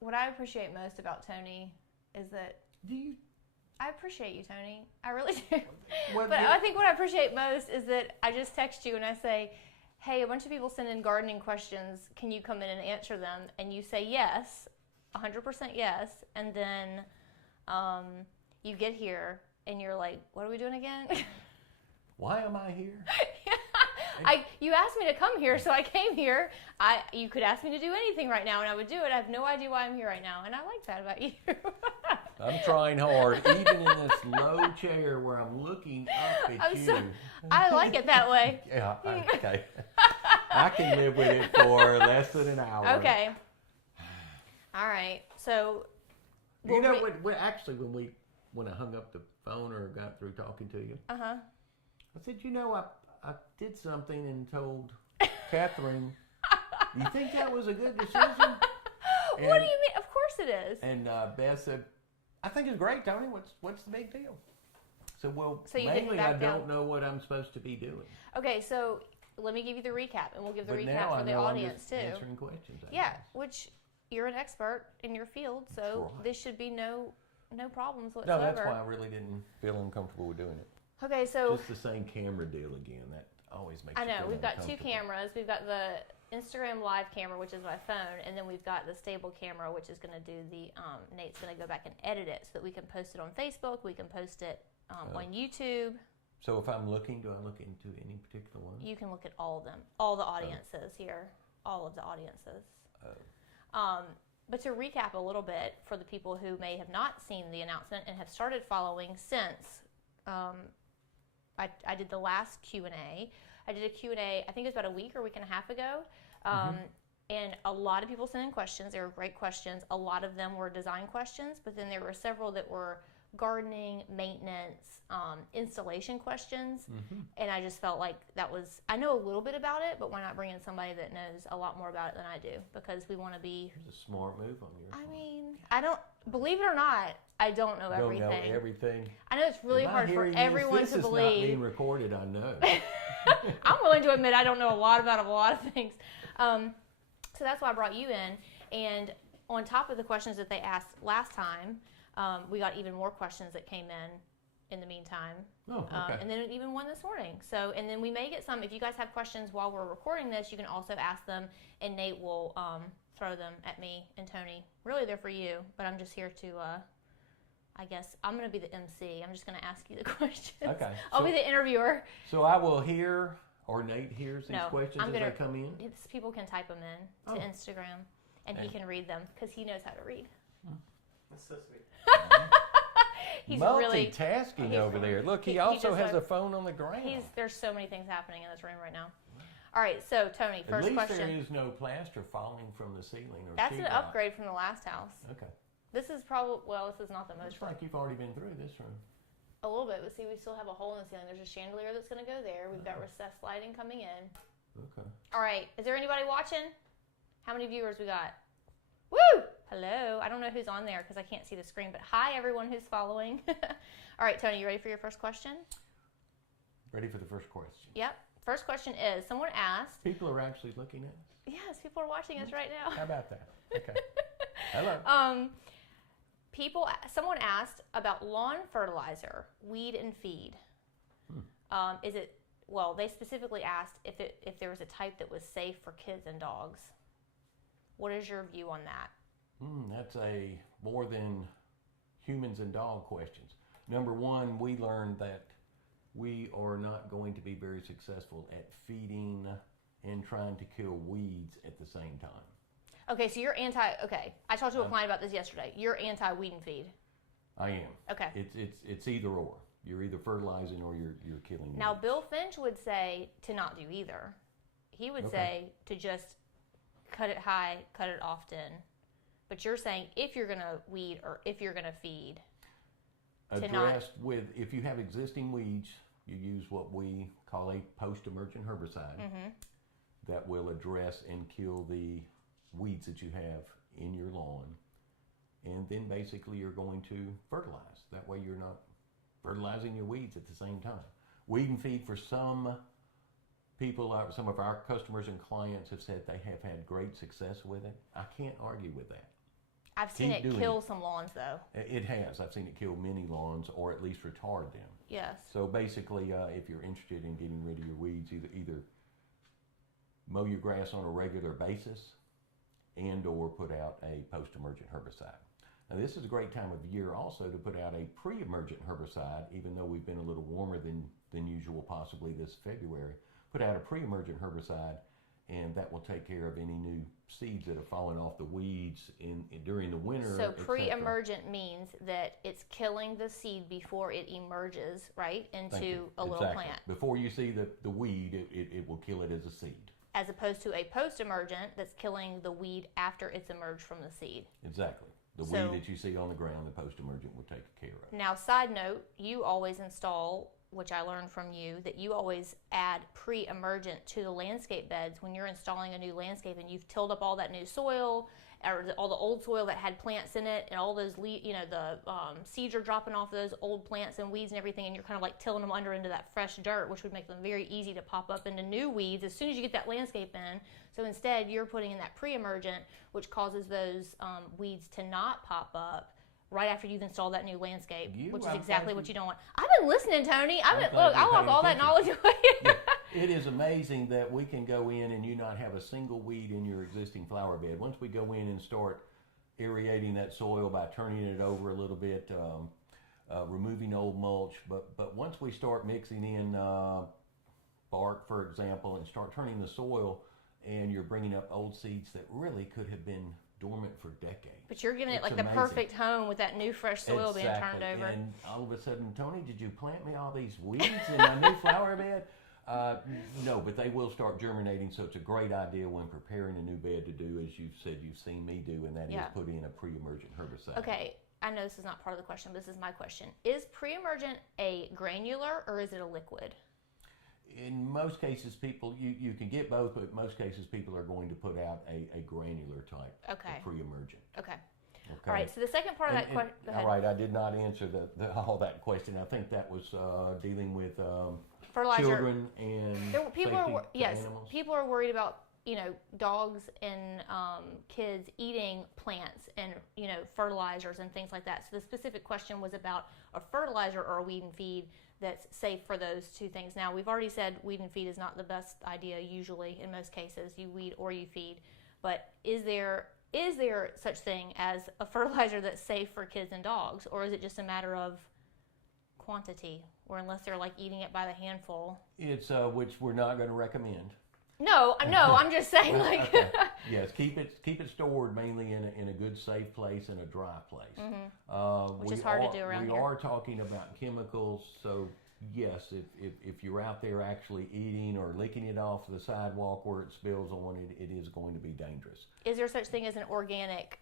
what I appreciate most about Tony is that I appreciate you, Tony. I really do. But I think what I appreciate most is that I just text you and I say, hey, a bunch of people send in gardening questions. Can you come in and answer them? And you say yes, 100% yes. And then you get here and you're like, what are we doing again? Why am I here? You asked me to come here, so I came here. You could ask me to do anything right now, and I would do it. I have no idea why I'm here right now, and I like that about you. I'm trying hard, even in this low chair where I'm looking up at you. I like it that way. Yeah, okay. I can live with it for less than an hour. Okay. All right. So, when I hung up the phone or got through talking to you, I said, I did something and told Catherine, do you think that was a good decision? What do you mean? Of course it is. And Beth said, I think it's great, Tony. What's the big deal? So mainly I don't know what I'm supposed to be doing. Okay, so let me give you the recap, and we'll give the recap for the audience too. Answering questions. Yeah, which you're an expert in your field, so this should be no problems whatsoever. No, that's why I really didn't feel uncomfortable with doing it. Okay, so just the same camera deal again. That always makes. I know we've got two cameras. We've got the Instagram live camera, which is my phone, and then we've got the stable camera, which is going to do the. Nate's going to go back and edit it so that we can post it on Facebook. We can post it on YouTube. So if I'm looking, do I look into any particular one? You can look at all of them, all the audiences here, all of the audiences. But to recap a little bit for the people who may have not seen the announcement and have started following since. I did the last Q&A. I did a Q&A, I think it was about a week or a week and a half ago. And a lot of people sent in questions. They were great questions. A lot of them were design questions, but then there were several that were gardening, maintenance, installation questions. And I just felt like that was, I know a little bit about it, but why not bring in somebody that knows a lot more about it than I do? Because we want to be... It's a smart move on your part. I mean, I don't, believe it or not, I don't know everything. Don't know everything. I know it's really hard for everyone to believe. This is not being recorded, I know. I'm willing to admit I don't know a lot about a lot of things. So that's why I brought you in. And on top of the questions that they asked last time, we got even more questions that came in the meantime. Oh, okay. And then even one this morning. So, and then we may get some, if you guys have questions while we're recording this, you can also ask them, and Nate will throw them at me and Tony. Really, they're for you, but I'm just here to, I guess, I'm going to be the MC. I'm just going to ask you the questions. Okay. I'll be the interviewer. So I will hear, or Nate hears these questions as they come in? People can type them in to Instagram, and he can read them, because he knows how to read. That's so sweet. He's multitasking over there. Look, he also has a phone on the ground. There's so many things happening in this room right now. All right, so Tony, first question. At least there is no plaster falling from the ceiling or That's an upgrade from the last house. Okay. This is probably, well, this is not the most. Looks like you've already been through this room. A little bit, but see, we still have a hole in the ceiling. There's a chandelier that's going to go there. We've got recessed lighting coming in. Okay. All right, is there anybody watching? How many viewers we got? Woo! Hello. I don't know who's on there because I can't see the screen, but hi, everyone who's following. All right, Tony, you ready for your first question? Ready for the first question. Yep. First question is, someone asked... People are actually looking at us? Yes, people are watching us right now. How about that? Okay. Hello. Someone asked about lawn fertilizer, weed and feed. They specifically asked if there was a type that was safe for kids and dogs. What is your view on that? That's a more than humans and dog questions. Number one, we learned that we are not going to be very successful at feeding and trying to kill weeds at the same time. Okay, so you're okay. I talked to a client about this yesterday. You're anti-weed and feed. I am. Okay. It's either or. You're either fertilizing or you're killing weeds. Now, Bill Finch would say to not do either. He would say to just cut it high, cut it often. But you're saying if you're going to weed or if you're going to feed. If you have existing weeds, you use what we call a post-emergent herbicide that will address and kill the weeds that you have in your lawn. And then basically you're going to fertilize. That way you're not fertilizing your weeds at the same time. Weed and feed, for some people, some of our customers and clients have said they have had great success with it. I can't argue with that. I've seen it kill some lawns, though. It has. I've seen it kill many lawns, or at least retard them. Yes. So basically, if you're interested in getting rid of your weeds, either mow your grass on a regular basis and or put out a post-emergent herbicide. Now this is a great time of year also to put out a pre-emergent herbicide, even though we've been a little warmer than usual possibly this February. Put out a pre-emergent herbicide, and that will take care of any new seeds that have fallen off the weeds during the winter. So pre-emergent means that it's killing the seed before it emerges, right, into a little plant. Before you see the weed, it will kill it as a seed. As opposed to a post-emergent that's killing the weed after it's emerged from the seed. Exactly. The weed that you see on the ground, the post-emergent will take care of. Now, side note, you always install, which I learned from you, that you always add pre-emergent to the landscape beds when you're installing a new landscape and you've tilled up all that new soil, or all the old soil that had plants in it, and all those seeds are dropping off those old plants and weeds and everything, and you're kind of like tilling them under into that fresh dirt, which would make them very easy to pop up into new weeds as soon as you get that landscape in. So instead, you're putting in that pre-emergent, which causes those weeds to not pop up right after you've installed that new landscape, which is exactly what you don't want. I've been listening, Tony. Look, I lock all that knowledge away. Yeah. It is amazing that we can go in and you not have a single weed in your existing flower bed. Once we go in and start aerating that soil by turning it over a little bit, removing old mulch, but once we start mixing in bark, for example, and start turning the soil, and you're bringing up old seeds that really could have been dormant for decades. But you're giving it like amazing. The perfect home with that new fresh soil being turned over. And all of a sudden, Tony, did you plant me all these weeds in my new flower bed? No, but they will start germinating, so it's a great idea when preparing a new bed to do, as you've said you've seen me do, and that is put in a pre-emergent herbicide. Okay, I know this is not part of the question, but this is my question. Is pre-emergent a granular or is it a liquid? In most cases, you can get both, but in most cases, people are going to put out a granular type of pre-emergent. Okay. All right, so the second part of that question... All right, I did not answer all that question. I think that was dealing with fertilizer. Children and animals. People are worried about dogs and kids eating plants and fertilizers and things like that. So the specific question was about a fertilizer or a weed and feed that's safe for those two things. Now, we've already said weed and feed is not the best idea usually in most cases. You weed or you feed. But is there such thing as a fertilizer that's safe for kids and dogs, or is it just a matter of quantity, or unless they're like eating it by the handful? It's which we're not going to recommend. No, I'm just saying like. Okay. Yes, keep it stored mainly in a good safe place, in a dry place. Mm-hmm. Which is hard to do around here. We are talking about chemicals, so yes, if you're out there actually eating or licking it off the sidewalk where it spills on it, it is going to be dangerous. Is there such thing as an organic?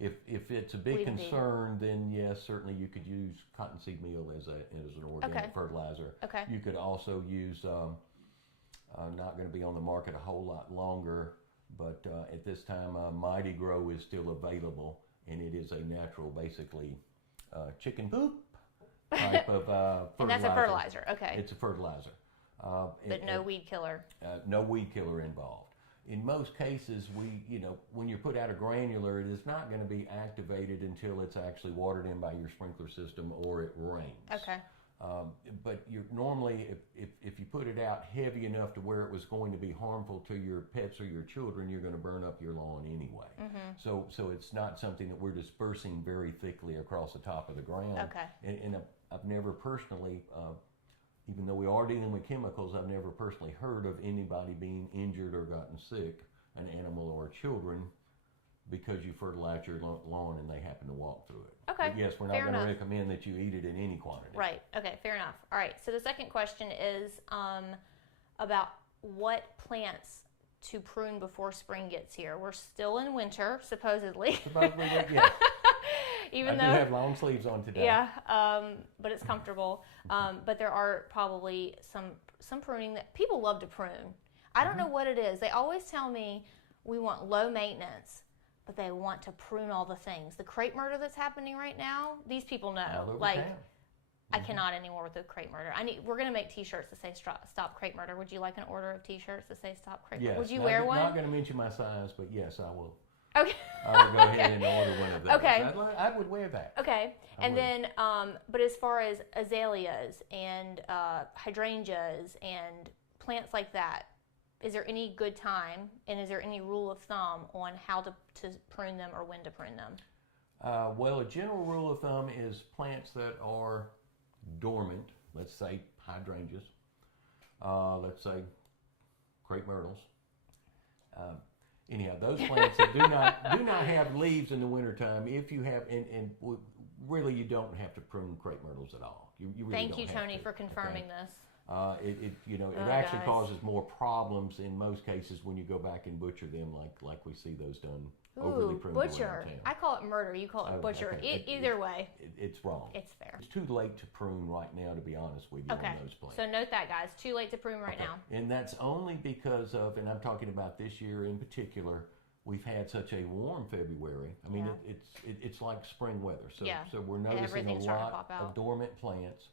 If it's a big concern, then yes, certainly you could use cottonseed meal as an organic fertilizer. Okay. You could also use, not going to be on the market a whole lot longer, but at this time, Mighty Grow is still available, and it is a natural, basically, chicken poop type of fertilizer. And that's a fertilizer, okay. It's a fertilizer. But no weed killer. No weed killer involved. In most cases, when you put out a granular, it is not going to be activated until it's actually watered in by your sprinkler system or it rains. Okay. But normally, if you put it out heavy enough to where it was going to be harmful to your pets or your children, you're going to burn up your lawn anyway. Mm-hmm. So it's not something that we're dispersing very thickly across the top of the ground. Okay. And I've never personally, even though we are dealing with chemicals, I've never personally heard of anybody being injured or gotten sick, an animal or children, because you fertilize your lawn and they happen to walk through it. Okay. But yes, we're not going to recommend that you eat it in any quantity. Right. Okay, fair enough. All right, so the second question is about what plants to prune before spring gets here. We're still in winter, supposedly. Supposedly, yes. I do have long sleeves on today. Yeah, but it's comfortable. But there are probably some pruning that people love to prune. I don't know what it is. They always tell me we want low maintenance, but they want to prune all the things. The crepe murder that's happening right now, these people know. I cannot anymore with the crepe murder. We're going to make T-shirts that say "Stop Crepe Murder." Would you like an order of T-shirts that say "Stop Crepe Murder"? Would you wear one? I'm not going to mention my size, but yes, I will. Okay. I would go ahead and order one of those. Okay. I would wear that. Okay. I And would. then, but as far as azaleas and hydrangeas and plants like that, is there any good time and is there any rule of thumb on how to prune them or when to prune them? Well, a general rule of thumb is plants that are dormant, let's say hydrangeas, let's say crepe myrtles. Anyhow, those plants that do not have leaves in the wintertime, if you have, and really you don't have to prune crepe myrtles at all. You really Thank don't you, have Tony, to, for confirming okay? this. It actually guys. causes more problems in most cases when you go back and butcher them, like we see those done overly Ooh, pruned butcher. around town. I call it murder. You call it Oh, butcher. okay. Either way, It's wrong. it's fair. It's too late to prune right now, to be honest with you, Okay. on those plants. So note that, guys. Too late to prune right Okay. now. And that's only because of, and I'm talking about this year in particular, we've had such a warm February. I mean, Yeah. it's like spring weather. So, Yeah. so we're noticing a Everything's starting to lot pop out. of dormant plants.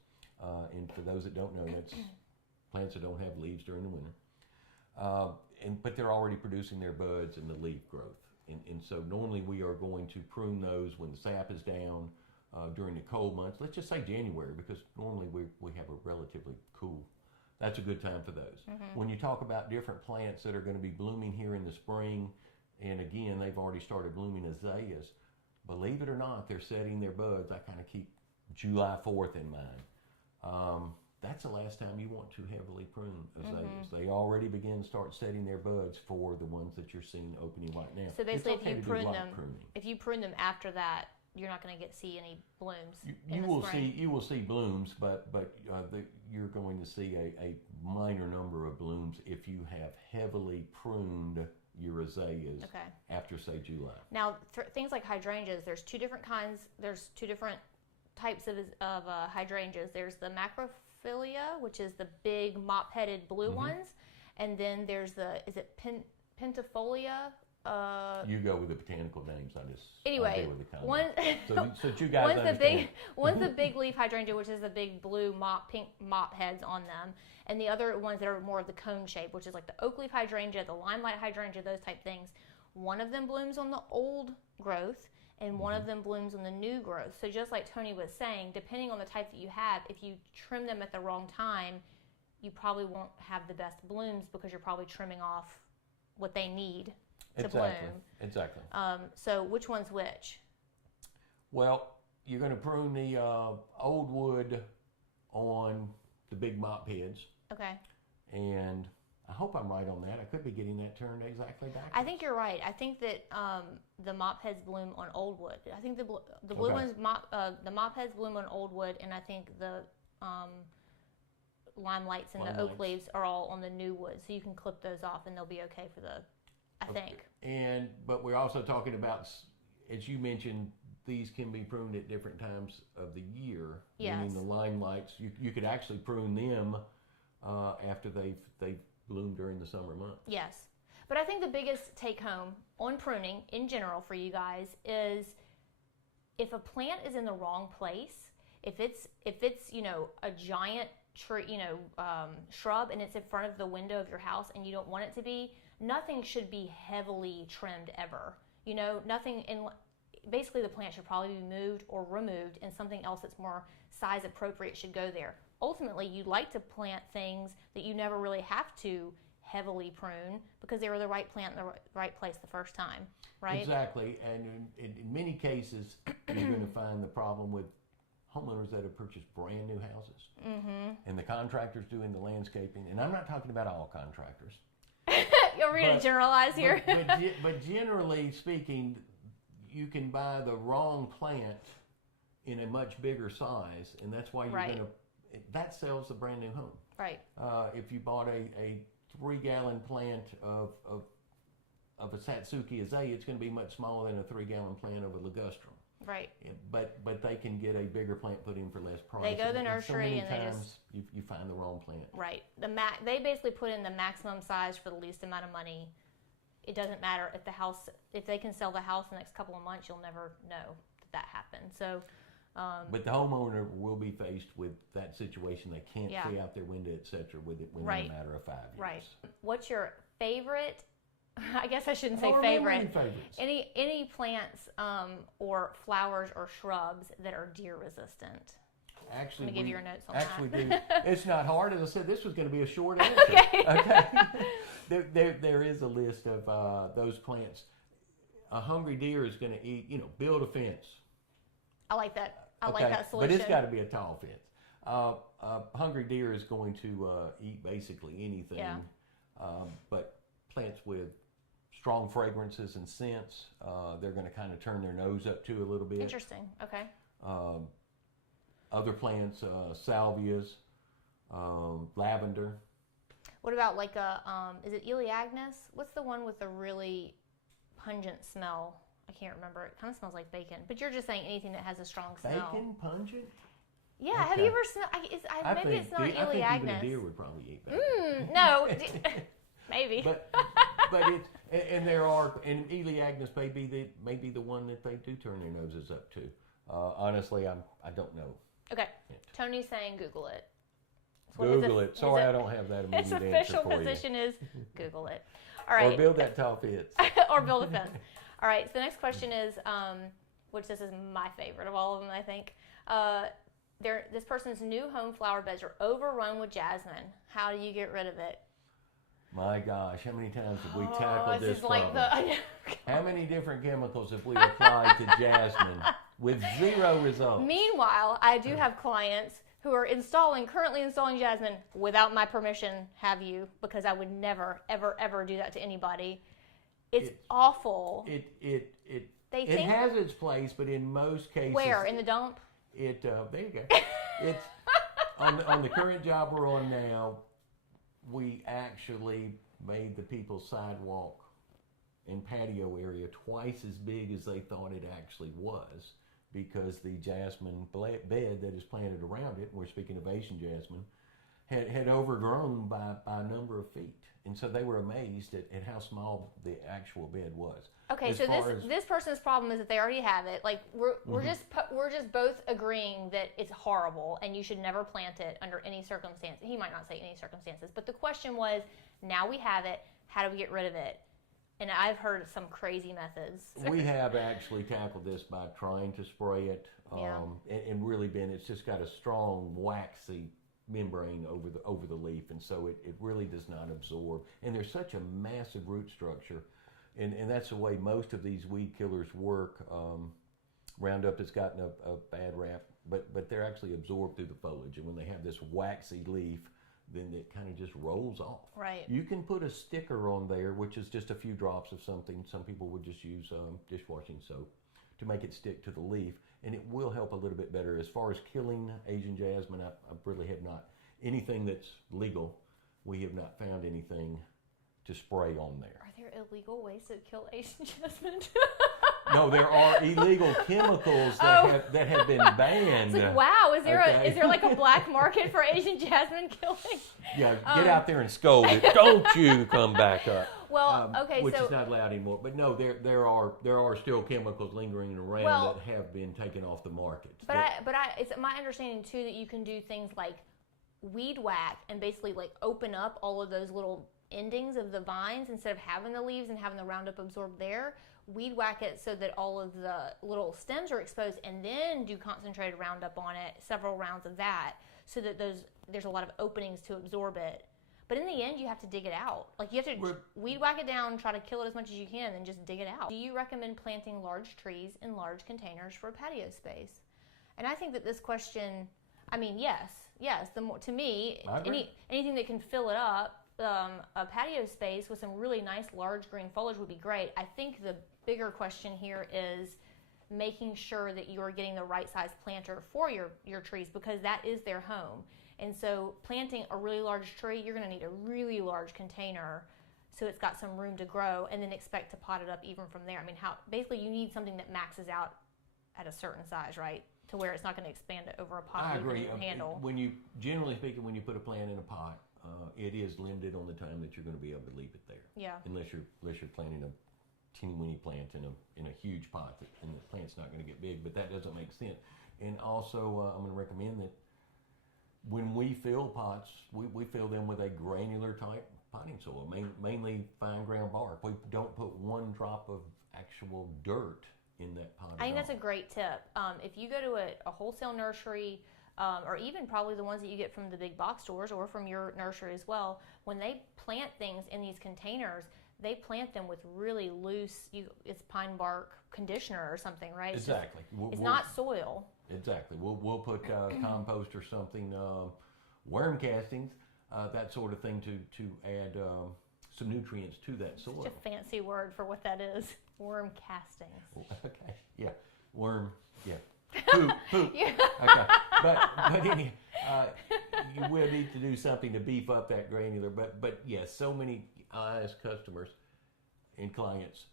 And for those that don't know, that's plants that don't have leaves during the winter. But they're already producing their buds and the leaf growth. And so normally we are going to prune those when the sap is down during the cold months. Let's just say January, because normally we have a relatively cool. That's a good time for those. When you talk about different plants that are going to be blooming here in the spring, and again, they've already started blooming azaleas, believe it or not, they're setting their buds. I kind of keep July 4th in mind. That's the last time you want to heavily prune azaleas. They already start setting their buds for the ones that you're seeing opening right now. So basically, It's okay if you to do prune light them, pruning. if you prune them after that, you're not going to see any blooms. You in will the spring. see blooms, but you're going to see a minor number of blooms if you have heavily pruned your azaleas Okay. after, say, July. Now, things like hydrangeas, there's two different kinds. There's two different types of hydrangeas. There's the macrophylla, which is the big mop-headed blue ones, and then there's is it pentifolia? You go with the botanical names. I Anyway, deal with the kind one so you guys one's the understand. one's the big leaf hydrangea, which is the big blue pink mop heads on them, and the other ones that are more of the cone shape, which is like the oak leaf hydrangea, the limelight hydrangea, those type things. One of them blooms on the old growth, and one of them blooms on the new growth. So just like Tony was saying, depending on the type that you have, if you trim them at the wrong time, you probably won't have the best blooms because you're probably trimming off what they need to bloom. Exactly. So which one's which? Well, you're going to prune the old wood on the big mop heads, Okay. and I hope I'm right on that. I could be getting that turned exactly back. I think you're right. I think that the mop heads bloom on old wood. I think the blue Okay. ones, the mop heads bloom on old wood, and I think the limelights and the oak Limelights. leaves are all on the new wood. So you can clip those off, and they'll be okay for I think. But we're also talking about, as you mentioned, these can be pruned at different times of the year. Yes. Meaning the limelights, you could actually prune them after they've bloomed during the summer months. Yes. But I think the biggest take home on pruning in general for you guys is if a plant is in the wrong place, if it's a giant tree, shrub, and it's in front of the window of your house and you don't want it to be, nothing should be heavily trimmed ever. Nothing basically the plant should probably be moved or removed, and something else that's more size appropriate should go there. Ultimately, you'd like to plant things that you never really have to heavily prune because they were the right plant in the right place the first time, right? Exactly, and in many cases, you're going to find the problem with homeowners that have purchased brand new houses, and the contractors doing the landscaping. And I'm not talking about all contractors. You're going to generalize here. But generally speaking, you can buy the wrong plant in a much bigger size, and that's why that sells a brand new home. Right. If you bought a 3-gallon plant of a Satsuki azalea, it's going to be much smaller than a 3-gallon plant of a ligustrum. Right. But they can get a bigger plant put in for less price. They go to the And nursery and so they many just times you find the wrong plant. Right. They basically put in the maximum size for the least amount of money. It doesn't matter if they can sell the house in the next couple of months, you'll never know that happened. So. But the homeowner will be faced with that situation. They can't see out their window, etc., with it within a matter of 5 years. Right. What's your favorite I guess I shouldn't say don't remember favorite. any favorites. Any plants or flowers or shrubs that are deer resistant. Actually, Let me give you your notes on actually that. do. It's not hard. As I said, this was going to be a short answer. Okay. There is a list of those plants. A hungry deer is going to eat. Build a fence. I like that. I like that solution. But it's got to be a tall fence. A hungry deer is going to eat basically anything. Yeah. But plants with strong fragrances and scents, they're going to kind of turn their nose up to a little bit. Interesting. Okay. Other plants, salvias, lavender. What about like is it Elaeagnus? What's the one with the really pungent smell? I can't remember. It kind of smells like bacon. But you're just saying anything that has a strong smell. Bacon, pungent? Yeah. Okay. Have you ever smelled? Maybe it's not I think Elaeagnus. even a deer would probably eat bacon. No. Maybe. But Elaeagnus may be the one that they do turn their noses up to. Honestly, I don't know. Okay. Tony's saying Google it. Google it. Sorry, I don't have that immediate His answer official for you. position is Google it. All right. Or build that tall fence. Or build a fence. All right. So the next question is, which this is my favorite of all of them, I think. This person's new home flower beds are overrun with jasmine. How do you get rid of it? My gosh, how many times have we tackled this is like problem? How many different chemicals have we applied to jasmine with zero results? Meanwhile, I do have clients who are currently installing jasmine without my permission, because I would never, ever, ever do that to anybody. It's awful. It has its place, but in most cases... Where? In the dump? There you go. It's on the current job we're on now, we actually made the people's sidewalk and patio area twice as big as they thought it actually was, because the jasmine bed that is planted around it, and we're speaking of Asian jasmine, had overgrown by a number of feet. And so they were amazed at how small the actual bed was. Okay, so this person's problem is that they already have it. Like we're just both agreeing that it's horrible and you should never plant it under any circumstance. He might not say any circumstances, but the question was, now we have it, how do we get rid of it? And I've heard some crazy methods. We have actually tackled this by trying to spray it, and really it's just got a strong waxy membrane over the leaf, and so it really does not absorb. And there's such a massive root structure, and that's the way most of these weed killers work. Roundup has gotten a bad rap, but they're actually absorbed through the foliage, and when they have this waxy leaf, then it kind of just rolls off. Right. You can put a sticker on there, which is just a few drops of something. Some people would just use dishwashing soap to make it stick to the leaf, and it will help a little bit better. As far as killing Asian jasmine, I really have not. Anything that's legal, we have not found anything to spray on there. Are there illegal ways to kill Asian jasmine? No, there are illegal chemicals that have been banned. It's like, wow, is there like a black market for Asian jasmine killing? Yeah, get out there and scold it. Don't you come back up. Well, which is not allowed anymore. But no, there are still chemicals lingering around that have been taken off the market. But it's my understanding too that you can do things like weed whack and basically like open up all of those little endings of the vines instead of having the leaves and having the Roundup absorbed there. Weed whack it so that all of the little stems are exposed, and then do concentrated Roundup on it, several rounds of that, so that there's a lot of openings to absorb it. But in the end, you have to dig it out. Like, you have to weed whack it down, try to kill it as much as you can, and then just dig it out. Do you recommend planting large trees in large containers for patio space? And I think that this question, I mean, yes. To me, anything that can fill it up, a patio space with some really nice large green foliage would be great. I think the bigger question here is making sure that you're getting the right size planter for your trees, because that is their home. And so planting a really large tree, you're going to need a really large container so it's got some room to grow, and then expect to pot it up even from there. I mean, basically you need something that maxes out at a certain size, right? To where it's not going to expand it over a pot. I agree. Handle. Generally speaking, when you put a plant in a pot, it is limited on the time that you're going to be able to leave it there. Yeah. Unless you're planting a teeny-weeny plant in a huge pot, and the plant's not going to get big. But that doesn't make sense. And also, I'm going to recommend that when we fill pots, we fill them with a granular type potting soil, mainly fine ground bark. We don't put one drop of actual dirt in that pot. I think that's a great tip. If you go to a wholesale nursery, or even probably the ones that you get from the big box stores or from your nursery as well, when they plant things in these containers, they plant them with really loose, it's pine bark conditioner or something, right? Exactly. It's not soil. Exactly. We'll put compost or something, worm castings, that sort of thing to add some nutrients to that soil. Such a fancy word for what that is. Worm castings. Okay. Yeah. Worm. Yeah. Poop. Yeah. Okay. But anyway, you will need to do something to beef up that granular. But yes, so many I ask customers and clients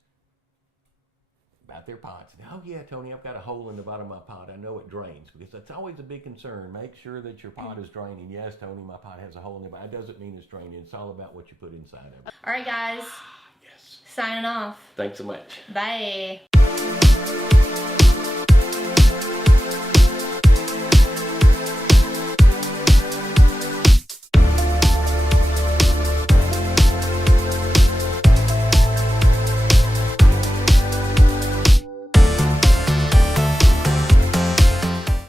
about their pots. Oh yeah, Tony, I've got a hole in the bottom of my pot. I know it drains, because that's always a big concern. Make sure that your pot is draining. Yes, Tony, my pot has a hole in it, but that doesn't mean it's draining. It's all about what you put inside of it. All right, guys. Yes. Signing off. Thanks so much. Bye.